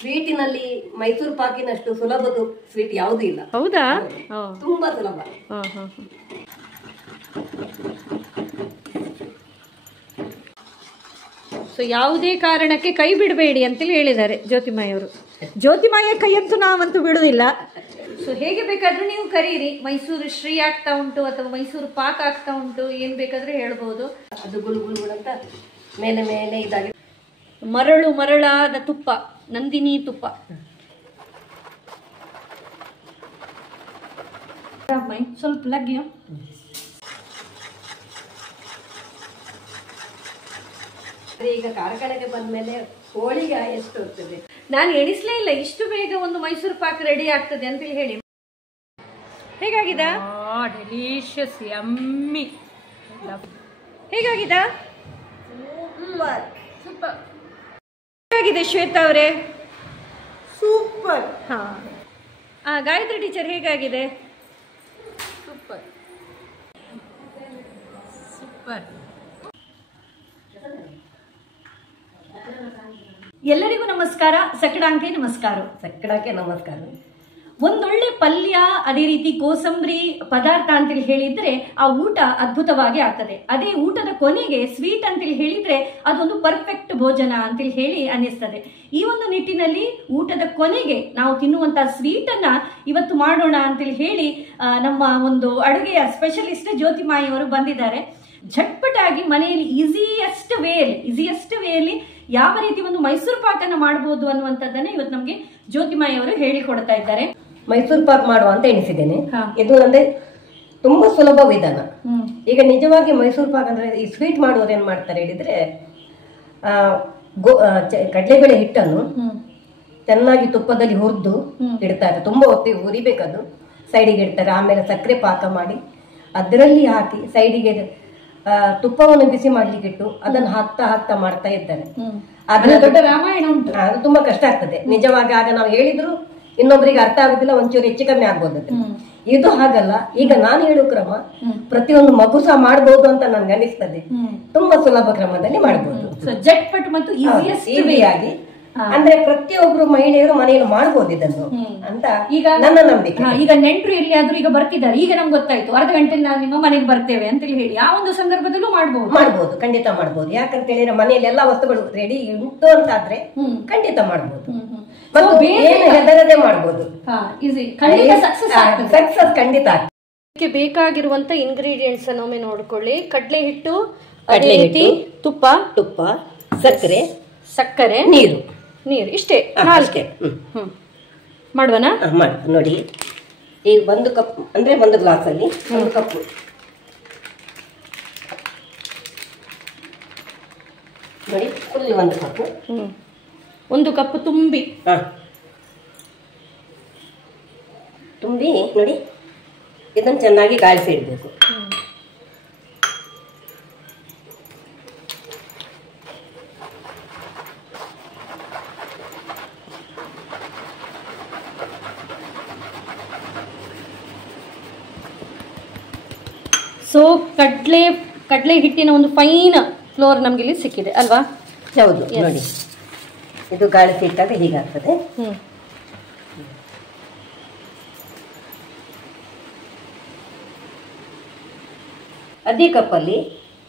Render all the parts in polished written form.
ಸ್ವೀಟಿನಲ್ಲಿ ಮೈಸೂರು ಪಾಕಿನಷ್ಟು ಸುಲಭದ ಸ್ವೀಟ್ ಯಾವುದೂ ಇಲ್ಲ. ಹೌದಾ? ತುಂಬಾ ಸುಲಭ. ಸೊ ಯಾವುದೇ ಕಾರಣಕ್ಕೆ ಕೈ ಬಿಡಬೇಡಿ ಅಂತೇಳಿ ಹೇಳಿದ್ದಾರೆ ಜ್ಯೋತಿಮಾಯವರು. ಜ್ಯೋತಿಮಾಯ ಕೈಯಂತೂ ನಾವಂತೂ ಬಿಡುವುದಿಲ್ಲ. ಸೊ ಹೇಗೆ ಬೇಕಾದ್ರೂ ನೀವು ಕರೀರಿ. ಮೈಸೂರು ಶ್ರೀ ಆಗ್ತಾ ಉಂಟು ಅಥವಾ ಮೈಸೂರು ಪಾಕ್ ಆಗ್ತಾ ಉಂಟು, ಏನ್ ಬೇಕಾದ್ರೆ ಹೇಳ್ಬೋದು. ಅದು ಗುಳುಗುಳು ಅಂತ ಮೇಲೆ ಮೇಲೆ ಇದಾಗಿ ಮರಳು ಮರಳಾದ ತುಪ್ಪ, ನಂದಿನಿ ತುಪ್ಪ. ಸ್ವಲ್ಪ ಲಗ್ಗಿಯೋ. ಈಗ ಕಾರ್ಕಳಕ್ಕೆ ಬಂದ್ಮೇಲೆ ಹೋಳಿಗೆ ಎಷ್ಟು ಹೋಗ್ತದೆ. ನಾನು ಎಣಿಸ್ಲೇ ಇಲ್ಲ ಇಷ್ಟು ಬೇಗ ಒಂದು ಮೈಸೂರು ಪಾಕ್ ರೆಡಿ ಆಗ್ತದೆ ಅಂತೇಳಿ ಹೇಳಿ. ಹೇಗಾಗಿದೆ? Delicious, yummy. ಹೇಗಾಗಿದೆ? ಹೇಗಾಗಿದೆ ಶ್ವೇತಾ ಅವರೇ? ಸೂಪರ್. ಗಾಯತ್ರಿ ಟೀಚರ್ ಹೇಗಾಗಿದೆ? Super super. ಎಲ್ಲರಿಗೂ ನಮಸ್ಕಾರ. ಸಕ್ಕಡಾಂಕೆ ನಮಸ್ಕಾರ. ಸಕ್ಕಡಕ್ಕೆ ನಮಸ್ಕಾರ. ಒಂದೊಳ್ಳೆ ಪಲ್ಯ, ಅದೇ ರೀತಿ ಕೋಸಂಬರಿ ಪದಾರ್ಥ ಅಂತೇಳಿ ಹೇಳಿದ್ರೆ ಆ ಊಟ ಅದ್ಭುತವಾಗಿ ಆಗ್ತದೆ. ಅದೇ ಊಟದ ಕೊನೆಗೆ ಸ್ವೀಟ್ ಅಂತೇಳಿ ಹೇಳಿದ್ರೆ ಅದೊಂದು ಪರ್ಫೆಕ್ಟ್ ಭೋಜನ ಅಂತೇಳಿ ಹೇಳಿ ಅನ್ನಿಸ್ತದೆ. ಈ ಒಂದು ನಿಟ್ಟಿನಲ್ಲಿ ಊಟದ ಕೊನೆಗೆ ನಾವು ತಿನ್ನುವಂತಹ ಸ್ವೀಟ್ ಅನ್ನ ಇವತ್ತು ಮಾಡೋಣ ಅಂತೇಳಿ ಹೇಳಿ ನಮ್ಮ ಒಂದು ಅಡುಗೆಯ ಸ್ಪೆಷಲಿಸ್ಟ್ ಜ್ಯೋತಿಮಾಯಿ ಅವರು ಬಂದಿದ್ದಾರೆ. ಝಟ್ಪಟಾಗಿ ಮನೆಯಲ್ಲಿ ಈಸಿಯೆಸ್ಟ್ ವೇಯಲ್ಲಿ ಯಾವ ರೀತಿ ಒಂದು ಮೈಸೂರು ಪಾಕನ್ನ ಮಾಡಬಹುದು ಅನ್ನುವಂಥದ್ದನ್ನ ಇವತ್ತು ನಮ್ಗೆ ಜ್ಯೋತಿಮಾಯಿ ಅವರು ಹೇಳಿಕೊಡ್ತಾ ಇದ್ದಾರೆ. ಮೈಸೂರು ಪಾಕ್ ಮಾಡುವ ಅಂತ ಎಣಿಸಿದ್ದೇನೆ. ಇದು ಅಂದ್ರೆ ತುಂಬಾ ಸುಲಭ ವಿಧಾನ. ಈಗ ನಿಜವಾಗಿ ಮೈಸೂರು ಪಾಕ್ ಅಂದ್ರೆ ಈ ಸ್ವೀಟ್ ಮಾಡುವವರು ಏನ್ ಮಾಡ್ತಾರೆ ಹೇಳಿದ್ರೆ, ಕಡಲೆಬೇಳೆ ಹಿಟ್ಟನ್ನು ಚೆನ್ನಾಗಿ ತುಪ್ಪದಲ್ಲಿ ಹುರಿದು ಇಡ್ತಾರೆ. ತುಂಬಾ ಹೊತ್ತಿಗೆ ಹುರಿಬೇಕದು. ಸೈಡಿಗೆ ಇಡ್ತಾರೆ. ಆಮೇಲೆ ಸಕ್ಕರೆ ಪಾಕ ಮಾಡಿ ಅದರಲ್ಲಿ ಹಾಕಿ ಸೈಡಿಗೆ ತುಪ್ಪವನ್ನು ಬಿಸಿ ಮಾಡ್ಲಿಕ್ಕೆ ಇಟ್ಟು ಅದನ್ನು ಹಾಕ್ತಾ ಮಾಡ್ತಾ ಇದ್ದಾರೆ. ದೊಡ್ಡ ರಾಮಾಯಣ ಉಂಟು. ಅದು ತುಂಬಾ ಕಷ್ಟ ಆಗ್ತದೆ ನಿಜವಾಗಿ. ಆಗ ನಾವು ಹೇಳಿದ್ರು ಇನ್ನೊಬ್ಬರಿಗೆ ಅರ್ಥ ಆಗುದಿಲ್ಲ, ಒಂಚೂರು ಹೆಚ್ಚು ಕಮ್ಮಿ ಆಗ್ಬೋದು. ಇದು ಹಾಗಲ್ಲ. ಈಗ ನಾನು ಹೇಳುವ ಕ್ರಮ ಪ್ರತಿಯೊಂದು ಮಗು ಸಹ ಮಾಡಬಹುದು ಅಂತ ನನ್ಗೆ ಅನಿಸ್ತದೆ. ತುಂಬಾ ಸುಲಭ ಕ್ರಮದಲ್ಲಿ ಮಾಡಬಹುದು. ಜಟ್ಪಟ್ ಮತ್ತು ಈಸಿಯಾಗಿ. ಅಂದ್ರೆ ಪ್ರತಿಯೊಬ್ರು ಮಹಿಳೆಯರು ಮನೆಯಲ್ಲಿ ಮಾಡಬಹುದು ಇದನ್ನು ಅಂತ ಈಗ ನನ್ನ ನಂಬಿಕೆ. ಈಗ ನೆಂಟರು ಎಲ್ಲಿಯಾದ್ರೂ ಈಗ ಬರ್ತಿದ್ದಾರೆ, ಈಗ ನಮ್ಗೆ ಗೊತ್ತಾಯ್ತು ಅರ್ಧ ಗಂಟೆ ನಾವು ನಿಮ್ಮ ಮನೆಗೆ ಬರ್ತೇವೆ ಅಂತ ಹೇಳಿ ಆ ಒಂದು ಸಂದರ್ಭದಲ್ಲೂ ಮಾಡಬಹುದು. ಖಂಡಿತ ಮಾಡಬಹುದು. ಯಾಕಂತ ಹೇಳಿದ್ರೆ ಮನೆಯಲ್ಲಿ ಎಲ್ಲಾ ವಸ್ತುಗಳು ರೆಡಿ ಉಂಟು ಅಂತಾದ್ರೆ ಖಂಡಿತ ಮಾಡಬಹುದು. ಹೆದರದೆ ಮಾಡಬಹುದು. ಸಕ್ಸಸ್ ಖಂಡಿತ. ಇದಕ್ಕೆ ಬೇಕಾಗಿರುವಂತ ಇಂಗ್ರೀಡಿಯೆಂಟ್ಸ್ ಒಮ್ಮೆ ನೋಡ್ಕೊಳ್ಳಿ. ಕಡಲೆ ಹಿಟ್ಟು, ತುಪ್ಪ, ಸಕ್ಕರೆ, ನೀರು ಇಷ್ಟೇ. ನಾಲ್ಕೆ ಮಾಡುವನಾ? ನೋಡಿ, ಈಗ 1 ಕಪ್ ಅಂದ್ರೆ 1 ಗ್ಲಾಸ್ ಅಲ್ಲಿ 1 ಕಪ್ ನೋಡಿ, ಫುಲ್ 1 ಕಪ್. 1 ಕಪ್ ತುಂಬಿ ನೋಡಿ ಇದನ್ನು ಚೆನ್ನಾಗಿ ಗಾಳಿಸಿ ಇಡಬೇಕು. ಸೊ ಕಡಲೆ ಹಿಟ್ಟಿನ ಒಂದು ಫೈನ್ ಫ್ಲೋರ್ ನಮ್ಗೆ ಇಲ್ಲಿ ಸಿಕ್ಕಿದೆ ಅಲ್ವಾ? ಹೌದು. ನೋಡಿ, ಇದು ಗಾಳಿಸಿ ಇಟ್ಟಾಗ ಹೀಗಾಗ್ತದೆ. ಅದೇ ಕಪ್ಪಲ್ಲಿ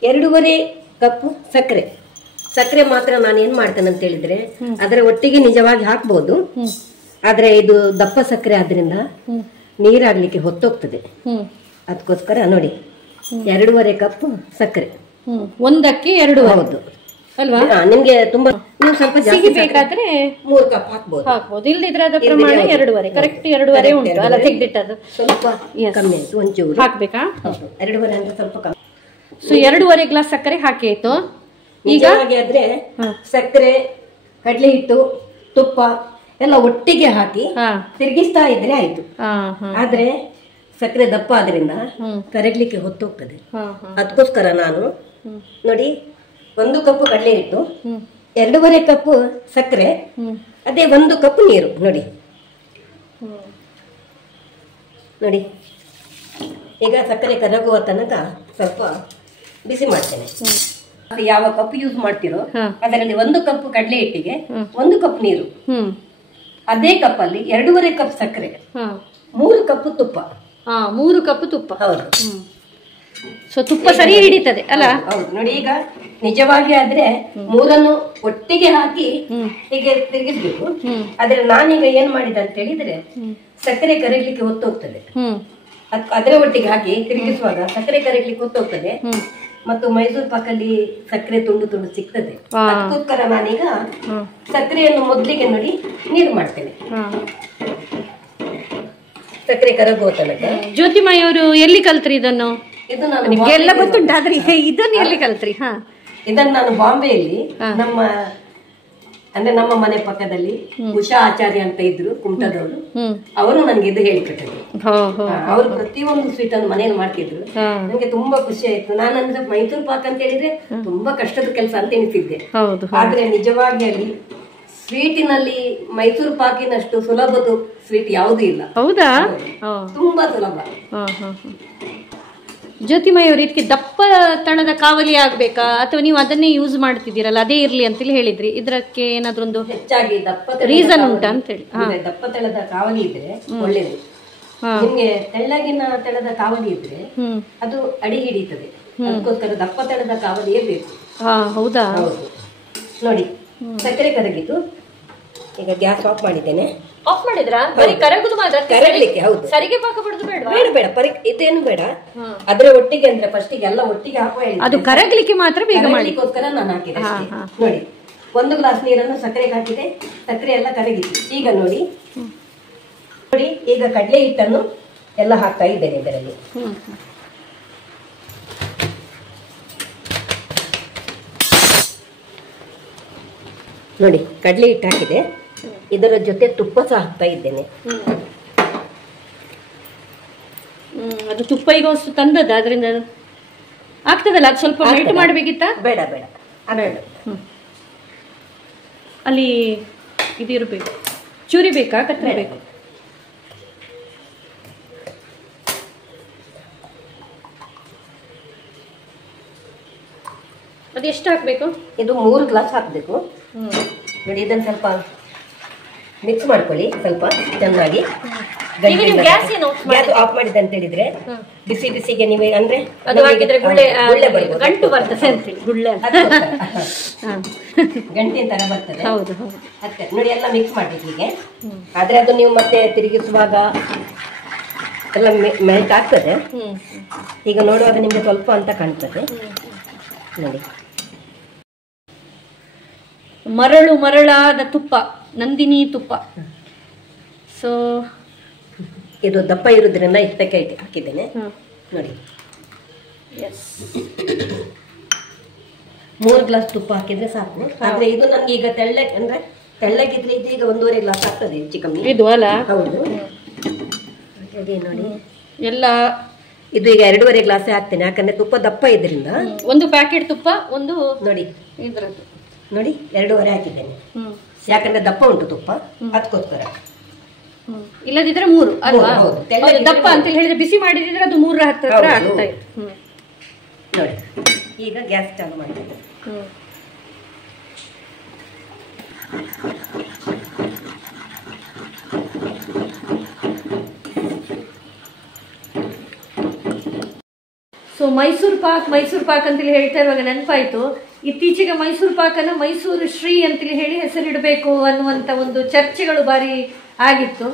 2.5 ಕಪ್ ಸಕ್ಕರೆ ಮಾತ್ರ ನಾನು ಏನ್ ಮಾಡ್ತೇನೆ ಅಂತ ಹೇಳಿದ್ರೆ, ಅದರ ಒಟ್ಟಿಗೆ ನಿಜವಾಗಿ ಹಾಕ್ಬಹುದು. ಆದ್ರೆ ಇದು ದಪ್ಪ ಸಕ್ಕರೆ ಆದ್ರಿಂದ ನೀರಾಗ್ಲಿಕ್ಕೆ ಹೊತ್ತೋಗ್ತದೆ. ಅದಕ್ಕೋಸ್ಕರ ನೋಡಿ 2.5 ಕಪ್ ಸಕ್ಕರೆ. ಒಂದಕ್ಕೆ 2. ಹೌದು ಅಲ್ವಾ? ನಿಮ್ಗೆ ತುಂಬಾ ನೀವು ಸ್ವಲ್ಪ ಸಿಹಿ ಬೇಕಾದ್ರೆ 3 ಕಪ್ ಹಾಕ್ಬಹುದು. ಇಲ್ದಿದ್ರೆ ಅದರ ಪ್ರಮಾಣ 2.5. ಕರೆಕ್ಟ್ 2.5 ಉಂಟು ಅಲ್ಲ, ತೆಗ್ದಿಟ್ಟದು. ಸ್ವಲ್ಪ ಕಮ್ಮಿ ಆಯ್ತು, ಒಂಚೂರು ಹಾಕ್ಬೇಕಾ? 2.5 ಅಂದ್ರೆ ಸ್ವಲ್ಪ ಕಮ್ಮಿ. ಸೊ 2.5 ಗ್ಲಾಸ್ ಸಕ್ಕರೆ ಹಾಕಿ ಆಯ್ತು. ಈಗ ಆದ್ರೆ ಸಕ್ಕರೆ, ಕಡಲೆ ಹಿಟ್ಟು, ತುಪ್ಪ ಎಲ್ಲ ಒಟ್ಟಿಗೆ ಹಾಕಿ ತಿರುಗಿಸ್ತಾ ಇದ್ರೆ ಆಯ್ತು. ಆದ್ರೆ ಸಕ್ಕರೆ ದಪ್ಪ ಆದ್ರಿಂದ ಕರಗ್ಲಿಕ್ಕೆ ಹೊತ್ತೋಗ್ತದೆ. ಅದಕ್ಕೋಸ್ಕರ ನಾನು ನೋಡಿ 1 ಕಪ್ ಕಡಲೆ ಹಿಟ್ಟು, 2.5 ಕಪ್ ಸಕ್ಕರೆ, ಅದೇ 1 ಕಪ್ ನೀರು. ನೋಡಿ ಈಗ ಸಕ್ಕರೆ ಕರಗುವ ತನಕ ಸ್ವಲ್ಪ ಬಿಸಿ ಮಾಡ್ತೇನೆ. ಯಾವ ಕಪ್ ಯೂಸ್ ಮಾಡ್ತಿರೋ ಅದರಲ್ಲಿ 1 ಕಪ್ ಕಡಲೆ ಹಿಟ್ಟಿಗೆ 1 ಕಪ್ ನೀರು ಅದೇ ಕಪ್ಪಲ್ಲಿ 2.5 ಕಪ್ ಸಕ್ಕರೆ, 3 ಕಪ್ ತುಪ್ಪ. 3 ಕಪ್ ತುಪ್ಪ. ಹೌದು. ಸೊ ತುಪ್ಪ ಸರಿ ಹಿಡಿತದೆ ಅಲ್ಲ? ಹೌದು. ನೋಡಿ, ಈಗ ನಿಜವಾಗಿ ಆದ್ರೆ 3 ಒಟ್ಟಿಗೆ ಹಾಕಿ ಹೀಗೆ ತಿರುಗಿಸ್ಬೇಕು. ಆದ್ರೆ ನಾನೀಗ ಏನ್ ಮಾಡಿದೆ ಅಂತ ಹೇಳಿದ್ರೆ, ಸಕ್ಕರೆ ಕರಗ್ಲಿಕ್ಕೆ ಹೊತ್ತೋಗ್ತದೆ. ಅದರ ಒಟ್ಟಿಗೆ ಹಾಕಿ ತಿರುಗಿಸುವಾಗ ಸಕ್ಕರೆ ಕರಗ್ಲಿಕ್ಕೆ ಹೊತ್ತೋಗ್ತದೆ ಮತ್ತು ಮೈಸೂರು ಪಾಕಲ್ಲಿ ಸಕ್ಕರೆ ತುಂಡು ತುಂಡು ಸಿಗ್ತದೆ. ಅದಕ್ಕೋಸ್ಕರ ನಾನೀಗ ಸಕ್ಕರೆಯನ್ನು ಮೊದಲಿಗೆ ನೋಡಿ ನೀರು ಮಾಡ್ತೇನೆ, ಸಕ್ಕರೆ ಕರಗುವ ತನಕ. ಜ್ಯೋತಿಮಾಯಿ ಅವರು ಎಲ್ಲಿ ಕಲ್ತ್ರಿ ಇದನ್ನು? ಇದು ನಾನು ನಿಮ್ಗೆಲ್ಲ ಗೊತ್ತುಂಟಾದ್ರೆ ಇದನ್ನು ಎಲ್ಲಿ ಕಲ್ತ್ರಿ? ಇದನ್ನು ನಾನು ಬಾಂಬೆಯಲ್ಲಿ ನಮ್ಮ ಮನೆ ಪಕ್ಕದಲ್ಲಿ ಉಷಾ ಆಚಾರ್ಯ ಅಂತ ಇದ್ರು, ಕುಮಟದವರು. ಅವರು ನನ್ಗೆ ಇದು ಹೇಳಿಕೊಟ್ಟರು. ಅವರು ಪ್ರತಿಯೊಂದು ಸ್ವೀಟ್ ಅನ್ನು ಮನೆಯಲ್ಲಿ ಮಾಡ್ತಿದ್ರು. ನನಗೆ ತುಂಬಾ ಖುಷಿ ಆಯ್ತು. ನಾನಂದ್ರೆ ಮೈಸೂರು ಪಾಕ್ ಅಂತ ಹೇಳಿದ್ರೆ ತುಂಬಾ ಕಷ್ಟದ ಕೆಲಸ ಅಂತ ಎನಿಸಿದ್ದೆ. ಆದ್ರೆ ನಿಜವಾಗಿ ಅಲ್ಲಿ ಸ್ವೀಟಿನಲ್ಲಿ ಮೈಸೂರು ಪಾಕಿನಷ್ಟು ಸುಲಭದ ಸ್ವೀಟ್ ಯಾವುದೂ ಇಲ್ಲ. ಹೌದಾ? ತುಂಬಾ ಸುಲಭ. ಜ್ಯೋತಿಮಾಯಿ ಅವರು ಇದಕ್ಕೆ ದಪ್ಪ ತಳದ ಕಾವಲಿ ಆಗ್ಬೇಕಾ ಅಥವಾ ನೀವು ಅದನ್ನೇ ಯೂಸ್ ಮಾಡ್ತಿದ್ದೀರಲ್ಲ ಅದೇ ಇರ್ಲಿ ಅಂತೇಳಿ ಹೇಳಿದ್ರಿ? ಇದಕ್ಕೆ ಏನಾದ್ರೂ ಒಂದು ಹೆಚ್ಚಾಗಿ ದಪ್ಪ ರೀಸನ್ ಉಂಟಾ ಅಂತ ಹೇಳಿ? ದಪ್ಪ ತಳದ ಕಾವಲಿ ಇದ್ರೆ ಒಳ್ಳೇದು. ನಿಮ್ಗೆ ತೆಳ್ಳಗಿನ ತಳದ ಕಾವಲಿ ಇದ್ರೆ ಅದು ಅಡಿ ಹಿಡಿತದೆ. ಅದಕ್ಕೋಸ್ಕರ ದಪ್ಪ ತಳದ ಕಾವಲಿಯೇ ಬೇಕು. ಹೌದಾ? ಹೌದು. ನೋಡಿ, ಸಕ್ಕರೆ ಕರಗಿತು. ಈಗ ಗ್ಯಾಸ್ ಆಫ್ ಮಾಡಿದ್ದೇನೆ. ಆಫ್ ಮಾಡಿದ್ರಾ? ಬರೀ ಕರಗುದು ಮಾತ್ರ? ಕರಗಲಿಕ್ಕೆ. ಹೌದು. ಸರಿಗೆ ಪಾಕ ಬಿಡುದು ಬೇಡ? ಬೇಡ ಬೇಡ, ಇದೇನು ಬೇಡ. ಅದ್ರ ಒಟ್ಟಿಗೆ ಅಂದ್ರೆ ಫಸ್ಟ್ ಎಲ್ಲ ಒಟ್ಟಿಗೆ ಹಾಕುವ. ಅದು ಕರಗಲಿಕ್ಕೆ ಮಾತ್ರ ಬೇಗ ಮಾಡ್ಲಿಕ್ಕೋಸ್ಕರ ನಾನು ಹಾಕಿದೆ. ನೋಡಿ, 1 ಗ್ಲಾಸ್ ನೀರನ್ನು ಸಕ್ಕರೆಗೆ ಹಾಕಿದೆ. ಸಕ್ಕರೆ ಎಲ್ಲ ಕರಗಿತು. ಈಗ ನೋಡಿ, ಈಗ ಕಡಲೆ ಹಿಟ್ಟನ್ನು ಎಲ್ಲ ಹಾಕ್ತಾ ಇದ್ದೇನೆ ಇದರಲ್ಲಿ. ನೋಡಿ, ಕಡಲೆ ಹಿಟ್ಟು ಹಾಕಿದೆ. ಇದರ ಜೊತೆ ತುಪ್ಪ ಸಹ ಹಾಕ್ತಾ ಇದ್ದೇನೆ. ಅದು ತುಪ್ಪ ಈಗ ಅಷ್ಟು ತಂದದ, ಅದರಿಂದ ಆಗ್ತದಲ್ಲ? ಅದು ಸ್ವಲ್ಪ ಮೆಲ್ಟ್ ಮಾಡ್ಬೇಕಿತ್ತ? ಬೇಡ ಬೇಡ, ಅಲ್ಲಿ ಇದು ಇರಬೇಕು, ಚೂರಿ ಬೇಕಾ ಕತ್ತರಿ ಬೇಕು? ಅದು ಎಷ್ಟು ಹಾಕ್ಬೇಕು? ಇದು 3 ಗ್ಲಾಸ್ ಹಾಕಬೇಕು. ನೋಡಿ, ಇದನ್ನು ಸ್ವಲ್ಪ ಮಿಕ್ಸ್ ಮಾಡ್ಕೊಳ್ಳಿ ಸ್ವಲ್ಪ ಚೆನ್ನಾಗಿ. ಗ್ಯಾಸ್ ಆಫ್ ಮಾಡಿದೆ ಅಂತ ಹೇಳಿದ್ರೆ ಬಿಸಿ ಬಿಸಿಗೆ ನೀವೇ ಅಂದ್ರೆ ಗಂಟು ಬರ್ತದೆ ಅಂತ ಹೇಳಿ, ಗುಳ್ಳೆ ಗಂಟಿನ ತರ ಬರ್ತದೆ. ಹೌದು. ಅಷ್ಟೇ ನೋಡಿ, ಎಲ್ಲ ಮಿಕ್ಸ್ ಮಾಡ್ಬೇಕು ಹೀಗೆ. ಆದ್ರೆ ಅದು ನೀವು ಮತ್ತೆ ತಿರುಗಿಸುವಾಗ ಎಲ್ಲ ಮೆಲ್ಟ್ ಆಗ್ತದೆ. ಈಗ ನೋಡುವಾಗ ನಿಮ್ಗೆ ಸ್ವಲ್ಪ ಅಂತ ಕಾಣ್ತದೆ. ನೋಡಿ, ಮರಳಾದ ತುಪ್ಪ, ನಂದಿನಿ ತುಪ್ಪ. ಸೊ ಇದು ದಪ್ಪ ಇರೋದ್ರಿಂದ ಇಷ್ಟಕ್ಕೆ ಹಾಕಿದ್ದೇನೆ. ನೋಡಿ, 3 ಗ್ಲಾಸ್ ತುಪ್ಪ ಹಾಕಿದ್ರೆ ಸಾಕು. ಆದ್ರೆ ಇದು ನಮ್ಗೆ ಈಗ ತೆಳ್ಳಗಿದ್ರೆ ಇದು ಈಗ 1.5 ಗ್ಲಾಸ್ ಆಗ್ತದೆ, ಹೆಚ್ಚು ಕಮ್ಮಿ. ಇದು ಅಲ್ಲ? ಹೌದು. ಅದೇ ನೋಡಿ, ಎಲ್ಲ ಇದು ಈಗ 2.5 ಗ್ಲಾಸ್ ಹಾಕ್ತೇನೆ. ಯಾಕಂದ್ರೆ ತುಪ್ಪ ದಪ್ಪ ಇದ್ರಿಂದ. ಒಂದು ಪ್ಯಾಕೆಟ್ ತುಪ್ಪ, ಒಂದು ನೋಡಿ ಇದ್ರದ್ದು ನೋಡಿ 2.5 ಹಾಕಿದ್ದೇನೆ. ಯಾಕಂದ್ರೆ ದಪ್ಪ ಉಂಟು ತುಪ್ಪ, ಅದಕ್ಕೋಸ್ಕರ. ಇಲ್ಲದಿದ್ರೆ 3 ಅಲ್ವಾ? ದಪ್ಪ ಅಂತ ಹೇಳಿದ್ರೆ ಬಿಸಿ ಮಾಡಿದ್ರೆ ಅದು 3 ಹತ್ರ ಆಗ್ತಾ ಇತ್ತು. ನೋಡಿ, ಈಗ ಗ್ಯಾಸ್ ಚಾಲು ಮಾಡಿದ್ದೇನೆ. ಸೊ ಮೈಸೂರು ಪಾಕ್ ಅಂತೇಳಿ ಹೇಳ್ತಾ ಇರುವಾಗ ನೆನಪಾಯ್ತು, ಇತ್ತೀಚೆಗೆ ಮೈಸೂರು ಪಾಕನ ಮೈಸೂರು ಶ್ರೀ ಅಂತೇಳಿ ಹೇಳಿ ಹೆಸರಿಡಬೇಕು ಅನ್ನುವಂಥ ಒಂದು ಚರ್ಚೆಗಳು ಬಾರಿ ಆಗಿತ್ತು.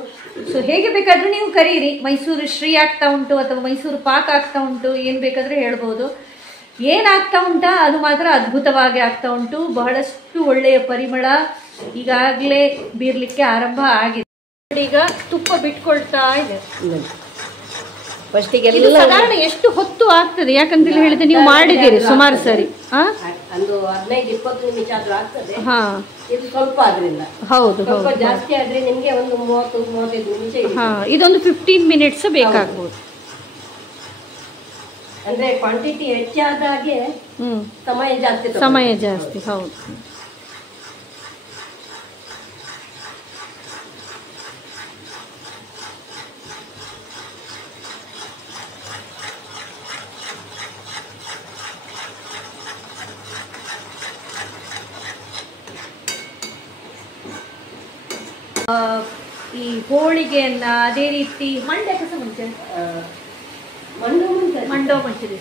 ಸೊ ಹೇಗೆ ಬೇಕಾದ್ರೂ ನೀವು ಕರೀರಿ, ಮೈಸೂರು ಶ್ರೀ ಆಗ್ತಾ ಉಂಟು ಅಥವಾ ಮೈಸೂರು ಪಾಕ್ ಆಗ್ತಾ ಉಂಟು, ಏನು ಬೇಕಾದ್ರೆ ಹೇಳ್ಬೋದು. ಏನಾಗ್ತಾ ಉಂಟಾ ಅದು ಮಾತ್ರ ಅದ್ಭುತವಾಗಿ ಆಗ್ತಾ ಉಂಟು. ಬಹಳಷ್ಟು ಒಳ್ಳೆಯ ಪರಿಮಳ ಈಗಾಗಲೇ ಬೀರ್ಲಿಕ್ಕೆ ಆರಂಭ ಆಗಿದೆ. ಈಗ ತುಪ್ಪ ಬಿಟ್ಕೊಳ್ತಾ ಇದೆ. ಸಾಧಾರಣ ಎಷ್ಟು ಹೊತ್ತು ಆಗ್ತದೆ? ಯಾಕಂತ ಹೇಳಿದ್ರೆ ನೀವು ಮಾಡಿದ್ದೀರಿ ಸುಮಾರು ಸರಿ. ಒಂದು 15-20 ನಿಮಿಷ ಆದ್ರೂ ಆಗ್ತದೆ. ಇದು ಸ್ವಲ್ಪ ಆದ್ರಿಂದ. ಹೌದು, ಸ್ವಲ್ಪ ಜಾಸ್ತಿ ಆದ್ರೆ ನಿಮ್ಗೆ ಒಂದು 30-35 ನಿಮಿಷ. ಇದೊಂದು 15 ಮಿನಿಟ್ಸ್ ಬೇಕಾಗ್ಬೋದು. ಅಂದ್ರೆ ಕ್ವಾಂಟಿಟಿ ಹೆಚ್ಚಾದಾಗೆ ಸಮಯ ಜಾಸ್ತಿ. ಹೌದು. ಈ ಹೋಳಿಗೆಯನ್ನ ಅದೇ ರೀತಿ ಮಂಡ್ಯಕ್ಕೆ ಸಹ ಮುಂಚೆ ಮಂಡೋ ಮಂಚೂರಿ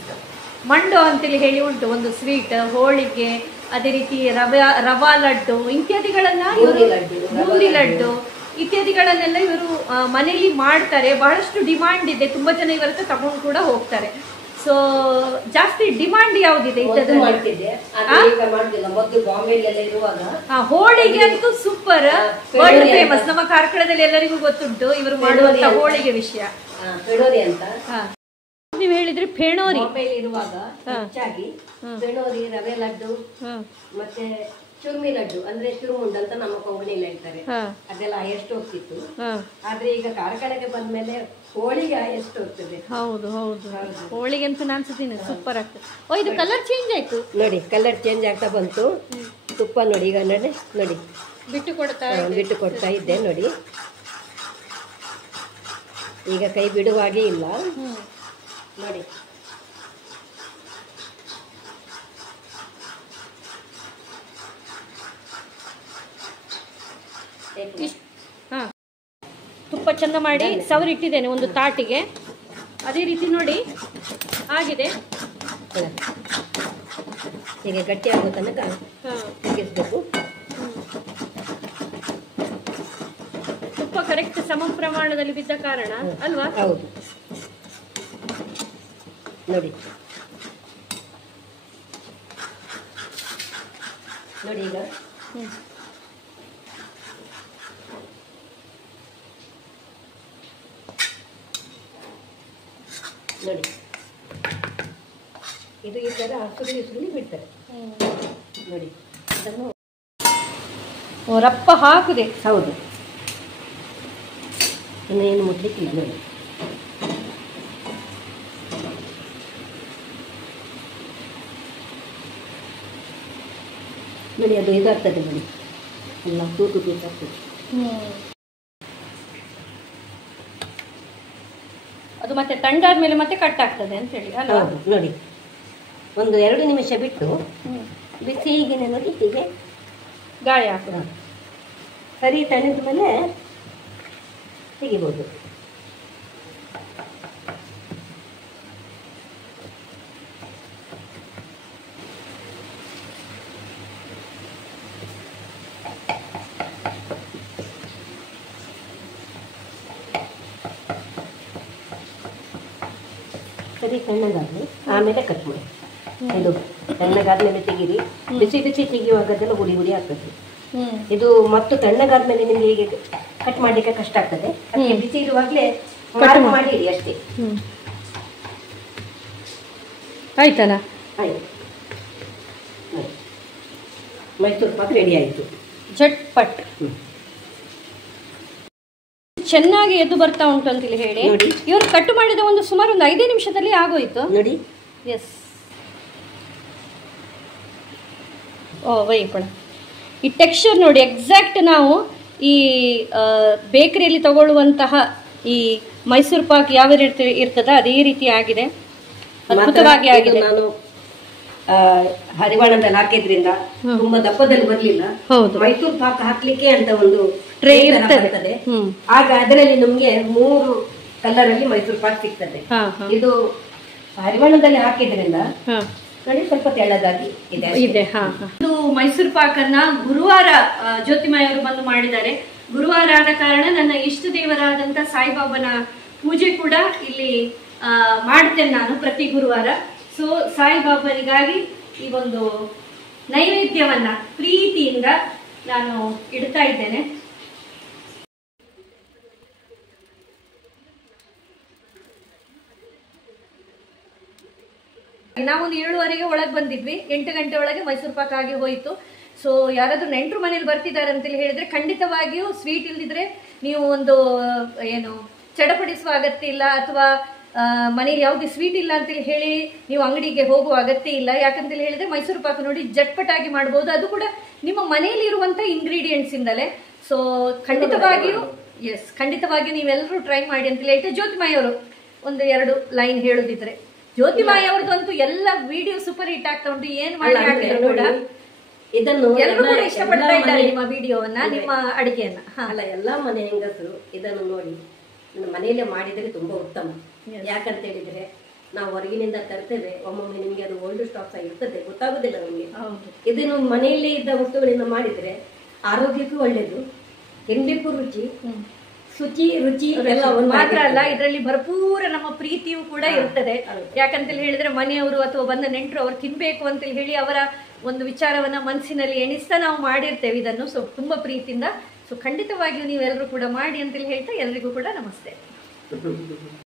ಮಂಡೋ ಅಂತೇಳಿ ಹೇಳಿ ಉಂಟು ಒಂದು ಸ್ವೀಟ್, ಹೋಳಿಗೆ, ಅದೇ ರೀತಿ ರವಾ ಲಡ್ಡು ಇತ್ಯಾದಿಗಳನ್ನ ಬೂಂದಿ ಲಡ್ಡು ಇತ್ಯಾದಿಗಳನ್ನೆಲ್ಲ ಇವರು ಮನೆಯಲ್ಲಿ ಮಾಡ್ತಾರೆ. ಬಹಳಷ್ಟು ಡಿಮಾಂಡ್ ಇದೆ, ತುಂಬಾ ಜನ ಇವರ ಹತ್ರ ತಗೊಂಡು ಕೂಡ ಹೋಗ್ತಾರೆ. ಸೊ ಜಾಸ್ತಿ ಡಿಮಾಂಡ್ ಯಾವ್ದಿದೆ ಹೋಳಿಗೆ ಅಂತೂ ಸೂಪರ್ ವರ್ಲ್ಡ್ ಫೇಮಸ್. ನಮ್ಮ ಕಾರ್ಕಳದಲ್ಲಿ ಎಲ್ಲರಿಗೂ ಗೊತ್ತುಂಟು ಇವರು ಮಾಡುವಂತ ಹೋಳಿಗೆ ವಿಷಯ. ನೀವು ಹೇಳಿದ್ರೆ ಫೇಣೋರಿ ಇರುವಾಗ ಹೆಚ್ಚಾಗಿ ಫೇಣೋರಿ, ರವೆ ಲಡ್ಡು ಮತ್ತೆ ಚುರ್ಮಿ ಲಡ್ಡು ಅಂದ್ರೆ ಚುರುಮುಂಡ್ ಅಂತ ನಮ್ಮ ಕೊಂಕಣಿಯಲ್ಲಿ ಹೇಳ್ತಾರೆ, ಅದೆಲ್ಲ ಎಷ್ಟು ಹೋಗ್ತಿತ್ತು. ಆದ್ರೆ ಈಗ ಕಾರ್ಕಳಕ್ಕೆ ಬಂದ್ಮೇಲೆ ಹೋಳಿಗೆ ಎಷ್ಟು ಹೋಗ್ತದೆ. ಹೌದು ಹೌದು ಹೋಳಿಗೆ ಅಂತ ನಾನು ಸುತ್ತೀನಿ, ಸೂಪರ್ ಆಗ್ತದೆ. ಓ ಇದು ಕಲರ್ ಚೇಂಜ್ ಆಯ್ತು ನೋಡಿ, ಕಲರ್ ಚೇಂಜ್ ಆಗ್ತಾ ಬಂತು. ತುಪ್ಪ ನೋಡಿ ಈಗ ನೋಡಿ ಬಿಟ್ಟು ಕೊಡ್ತಾ ಇದ್ದೆ ನೋಡಿ. ಈಗ ಕೈ ಬಿಡುವಾಗೇ ಇಲ್ಲ ನೋಡಿ. ತುಪ್ಪ ಚೆಂದ ಮಾಡಿ ಸವರಿಟ್ಟಿದ್ದೇನೆ ಒಂದು ತಾಟಿಗೆ. ಅದೇ ರೀತಿ ನೋಡಿ ಆಗಿದೆ. ಈಗ ಗಟ್ಟಿ ಆಗೋ ತನಕ ತೆಗೆಸ್ಬೇಕು. ತುಪ್ಪ ಕರೆಕ್ಟ್ ಸಮ ಪ್ರಮಾಣದಲ್ಲಿ ಬಿದ್ದ ಕಾರಣ ಅಲ್ವಾ? ಹೌದು ನೋಡಿ ಈಗ ನೋಡಿ ಇದು ಈ ತರ ಸುರುಳಿ ಬಿಡ್ತಾರೆ ನೋಡಿ. ಅದನ್ನು ರಪ್ಪ ಹಾಕುದೆ. ಹೌದು, ಇನ್ನೇನು ಮುಟ್ಲಿಕ್ಕಿಲ್ಲ ನೋಡಿ. ನೋಡಿ ಅದು ಇದಾಗ್ತದೆ ನೋಡಿ, ಎಲ್ಲ ತೂತು ಆಗ್ತದೆ. ಅದು ಮತ್ತೆ ತಣ್ಣಾದ್ಮೇಲೆ ಮತ್ತೆ ಕಟ್ ಆಗ್ತದೆ ಅಂತ ಹೇಳಿ ಅಲ್ವಾ? ನೋಡಿ 1-2 ನಿಮಿಷ ಬಿಟ್ಟು ಬಿಸಿ ಹೀಗೆ ನೋಡಿ ಹೀಗೆ ಗಾಯ ಹಾಕೋದು. ಸರಿ ತಣಿದ ಮೇಲೆ ತೆಗಿಬೋದು. ಸರಿ ತಣ್ಣಗಾದ್ಮೇಲೆ ಆಮೇಲೆ ಕಟ್ ಮಾಡಿ. ಇದು ತಣ್ಣಗಾದ್ಮೇಲೆ ತೆಗೀರಿ. ಬಿಸಿ ತೆಗೆಯುವಾಗ ಅದೆಲ್ಲ ಹುಡಿ ಆಗ್ತದೆ. ಇದು ಮತ್ತು ತಣ್ಣಗಾದ್ಮೇಲೆ ನಿಮಗೆ ಹೀಗೆ ಕಟ್ ಮಾಡ್ಲಿಕ್ಕೆ ಕಷ್ಟ ಆಗ್ತದೆ. ಅದಕ್ಕೆ ಬಿಸಿ ಇರುವಾಗಲೇ ಕಟ್ ಮಾಡಿಡಿ ಅಷ್ಟೇ. ಆಯ್ತಲ್ಲ? ಆಯ್ತು, ಮೈಸೂರು ಪಾಕ್ ರೆಡಿ ಆಯಿತು. ಝಟ್ಪಟ್ ಚೆನ್ನಾಗಿ ಎದ್ದು ಬರ್ತಾ ಉಂಟು ಅಂತೇಳಿ ಹೇಳಿ ಇವರು ಕಟ್ ಮಾಡಿದ ಒಂದು ಸುಮಾರು 5 ನಿಮಿಷದಲ್ಲಿ ಆಗೋಯ್ತು ನೋಡಿ. ಎಸ್. ಓ ವೈಪಣ ಈ ಟೆಕ್ಸ್ಚರ್ ನೋಡಿ, ಎಕ್ಸಾಕ್ಟ್ ನಾವು ಈ ಬೇಕರಿಯಲ್ಲಿ ತಗೊಳ್ಳುವಂತಹ ಈ ಮೈಸೂರು ಪಾಕ್ ಯಾವ ರೀತಿ ಇರ್ತದ ಅದೇ ರೀತಿ ಆಗಿದೆ, ಅದ್ಭುತವಾಗಿ ಆಗಿದೆ. ನಾನು ಹರಿವಾಣದಲ್ಲಿ ಹಾಕಿದ್ರಿಂದ ತುಂಬಾ ದಪ್ಪದಲ್ಲಿ ಬರ್ಲಿಲ್ಲ. ಮೈಸೂರು ಪಾಕ್ ಹಾಕ್ಲಿಕ್ಕೆ ಅಂತ ಒಂದು ಟ್ರೇ ಇರ್ತದೆ. ಆಗ ಅದರಲ್ಲಿ ನಮ್ಗೆ 3 ಕಲರ್ ಅಲ್ಲಿ ಮೈಸೂರು ಪಾಕ್ ಸಿಗ್ತದೆ. ಇದು ಹರಿವಾಣದಲ್ಲಿ ಹಾಕಿದ್ರಿಂದ ನೋಡಿ ಸ್ವಲ್ಪ ತೆಳ್ಳದಾಗಿ ಇದೆ. ಇದು ಮೈಸೂರು ಪಾಕ್ ಅನ್ನ ಗುರುವಾರ ಜ್ಯೋತಿಮಾಯವರು ಬಂದು ಮಾಡಿದ್ದಾರೆ. ಗುರುವಾರ ಆದ ಕಾರಣ ನನ್ನ ಇಷ್ಟ ದೇವರಾದಂತ ಸಾಯಿಬಾಬನ ಪೂಜೆ ಕೂಡ ಇಲ್ಲಿ ಮಾಡ್ತೇನೆ ನಾನು ಪ್ರತಿ ಗುರುವಾರ. ಸೊ ಸಾಯಿಬಾಬನಿಗಾಗಿ ಈ ಒಂದು ನೈವೇದ್ಯವನ್ನ ಪ್ರೀತಿಯಿಂದ ನಾನು ಇಡ್ತಾ ಇದ್ದೇನೆ. ನಾವೊಂದು 7:15 ಒಳಗೆ ಬಂದಿದ್ವಿ. 8 ಗಂಟೆ ಒಳಗೆ ಮೈಸೂರು ಪಾಕ್ ಆಗಿ ಹೋಯಿತು. ಸೊ ಯಾರಾದ್ರೂ ನೆಂಟರು ಮನೇಲಿ ಬರ್ತಿದ್ದಾರೆ ಅಂತೇಳಿ ಹೇಳಿದ್ರೆ ಖಂಡಿತವಾಗಿಯೂ ಸ್ವೀಟ್ ಇಲ್ದಿದ್ರೆ ನೀವು ಒಂದು ಏನು ಚಡಪಡಿಸುವ ಅಗತ್ಯ ಇಲ್ಲ, ಅಥವಾ ಮನೇಲಿ ಯಾವುದೇ ಸ್ವೀಟ್ ಇಲ್ಲ ಅಂತೇಳಿ ಹೇಳಿ ನೀವು ಅಂಗಡಿಗೆ ಹೋಗುವ ಅಗತ್ಯ ಇಲ್ಲ. ಯಾಕಂತೇಳಿ ಹೇಳಿದ್ರೆ ಮೈಸೂರು ಪಾಕ್ ನೋಡಿ ಜಟ್ಪಟಾಗಿ ಮಾಡ್ಬೋದು, ಅದು ಕೂಡ ನಿಮ್ಮ ಮನೆಯಲ್ಲಿ ಇರುವಂತ ಇಂಗ್ರೀಡಿಯೆಂಟ್ಸ್ ಇಂದಲೇ. ಸೊ ಖಂಡಿತವಾಗಿಯೂ ಖಂಡಿತವಾಗಿಯೂ ನೀವೆಲ್ಲರೂ ಟ್ರೈ ಮಾಡಿ ಅಂತೇಳಿ ಹೇಳ್ತಾರೆ. ಜ್ಯೋತಿಮಾಯಿ ಅವರು 1-2 ಲೈನ್ ಹೇಳುದಿದ್ರೆ, ಜ್ಯೋತಿಮಾಯಿ ಅವ್ರದ್ದು ಅಂತೂ ಎಲ್ಲ ವಿಡಿಯೋ ಸೂಪರ್ ಹಿಟ್ ಆಗ್ತಾ ಉಂಟು. ಏನ್ ಮಾಡಿ ಕೂಡ ಇದನ್ನು ಎಲ್ಲರೂ ಕೂಡ ಇಷ್ಟಪಡ್ತಾ ಇದ್ದಾರೆ ನಿಮ್ಮ ವಿಡಿಯೋವನ್ನ, ನಿಮ್ಮ ಅಡಿಗೆಯನ್ನ. ಅಲ್ಲ, ಎಲ್ಲಾ ಮನೆ ಹೆಂಗಸರು ಇದನ್ನು ನೋಡಿ ನನ್ನ ಮನೆಯಲ್ಲೇ ಮಾಡಿದರೆ ತುಂಬಾ ಉತ್ತಮ. ಯಾಕಂತ ಹೇಳಿದ್ರೆ ನಾವು ಹೊರಗಿನಿಂದ ತರ್ತೇವೆ, ಒಮ್ಮೊಮ್ಮೆ ನಿಮ್ಗೆ ಅದು ಓಲ್ಡ್ ಸ್ಟಾಕ್ಸ್ ಆಗಿರ್ತದೆ, ಗೊತ್ತಾಗುದಿಲ್ಲ ನಮ್ಗೆ. ಇದನ್ನು ಮನೆಯಲ್ಲೇ ಇದ್ದ ವಸ್ತುಗಳಿಂದ ಮಾಡಿದ್ರೆ ಆರೋಗ್ಯಕ್ಕೂ ಒಳ್ಳೇದು, ತಿನ್ಲಿಕ್ಕೂ ರುಚಿ, ರುಚಿ ಎಲ್ಲ ಮಾತ್ರ ಅಲ್ಲ, ಇದರಲ್ಲಿ ಭರಪೂರ ನಮ್ಮ ಪ್ರೀತಿಯೂ ಕೂಡ ಇರ್ತದೆ. ಯಾಕಂತ ಹೇಳಿದ್ರೆ ಮನೆಯವರು ಅಥವಾ ಬಂದ ನೆಂಟರು ಅವ್ರು ತಿನ್ಬೇಕು ಅಂತ ಹೇಳಿ ಅವರ ಒಂದು ವಿಚಾರವನ್ನ ಮನಸ್ಸಿನಲ್ಲಿ ಎಣಿಸ್ತಾ ನಾವು ಮಾಡಿರ್ತೇವೆ ಇದನ್ನು. ಸೊ ತುಂಬಾ ಪ್ರೀತಿಯಿಂದ. ಸೊ ಖಂಡಿತವಾಗಿಯೂ ನೀವೆಲ್ಲರೂ ಕೂಡ ಮಾಡಿ ಅಂತೇಳಿ ಹೇಳ್ತಾ ಎಲ್ರಿಗೂ ಕೂಡ ನಮಸ್ತೆ.